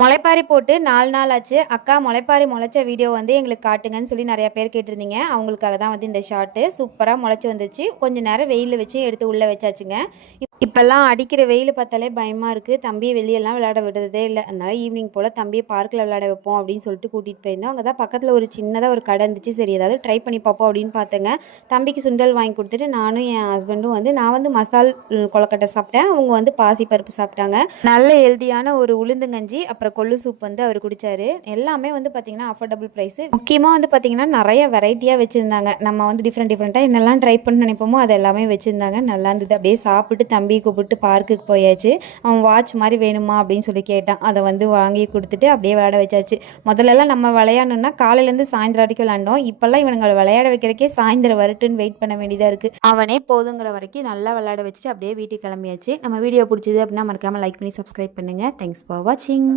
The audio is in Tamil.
முளைப்பாரி போட்டு 4 நாள் ஆச்சு. அக்கா முளைப்பாரி முளைச்ச வீடியோ வந்து எங்களுக்கு காட்டுங்கன்னு சொல்லி நெறைய பேர் கேட்டிருந்தீங்க. அவங்களுக்காக தான் வந்து இந்த ஷார்ட்டு. சூப்பரா முளைச்சு வந்துச்சு. கொஞ்ச நேரம் வெயில்ல வச்சு எடுத்து உள்ள வச்சாச்சுங்க. இப்பல்லாம் அடிக்கிற வெயில் பார்த்தாலே பயமா இருக்கு. தம்பிய வெளியலாம் விளையாட விடுறதே இல்ல. அதனால ஈவினிங் போல தம்பிய பார்க்ல விளையாட வைப்போம் அப்படின்னு சொல்லிட்டு கூட்டிட்டு போயிருந்தோம். அங்க தான் பக்கத்துல ஒரு சின்னதா ஒரு கடை இருந்துச்சு. சரி ஏதாவது ட்ரை பண்ணி பார்ப்போம் அப்படின்னு பார்த்தேங்க. தம்பிக்கு சுண்டல் வாங்கி கொடுத்துட்டு நானும் என் ஹஸ்பண்டும் வந்து நான் வந்து மசால் கொழுக்கட்டை சாப்பிட்டேன். அவங்க வந்து பாசி பருப்பு சாப்பிட்டாங்க. நல்ல ஹெல்தியான ஒரு உளுந்தங்கஞ்சி அப்புறம் கொள்ளு சூப் வந்து அவர் குடிச்சாரு. எல்லாமே வந்து பார்த்தீங்கன்னா அஃபோர்டபுள் ப்ரைஸ். முக்கியமாக வந்து பார்த்தீங்கன்னா நிறைய வெரைட்டியாக வச்சுருந்தாங்க. நம்ம வந்து டிஃப்ரெண்ட்டாக என்னெல்லாம் ட்ரை பண்ண நினைப்போமோ அது எல்லாமே வச்சுருந்தாங்க. நல்லா இருந்தது. அப்படியே சாப்பிட்டு தம்பி கூப்பிட்டு பார்க்குக்கு போயாச்சு. அவன் வாட்ச் மாதிரி வேணுமா அப்படின்னு சொல்லி கேட்டான். அதை வந்து வாங்கி கொடுத்துட்டு அப்படியே விளையாட வச்சாச்சு. முதல்லலாம் நம்ம விளையாடணும்னா காலையிலேருந்து சாயந்தரம் வரைக்கும் விளையாண்டோம். இப்போல்லாம் இவனுங்களை விளையாட வைக்கிறக்கே சாயந்தரம் வரட்டுன்னு வெயிட் பண்ண வேண்டியதாக இருக்குது. அவனே போதுங்கிற வரைக்கும் நல்லா விளையாட வச்சுட்டு அப்படியே வீட்டுக்கு கிளம்பியாச்சு. நம்ம வீடியோ பிடிச்சது அப்படின்னா மறக்காமல் லைக் பண்ணி சப்ஸ்கிரைப் பண்ணுங்கள். தேங்க்ஸ் ஃபார் வாட்சிங்.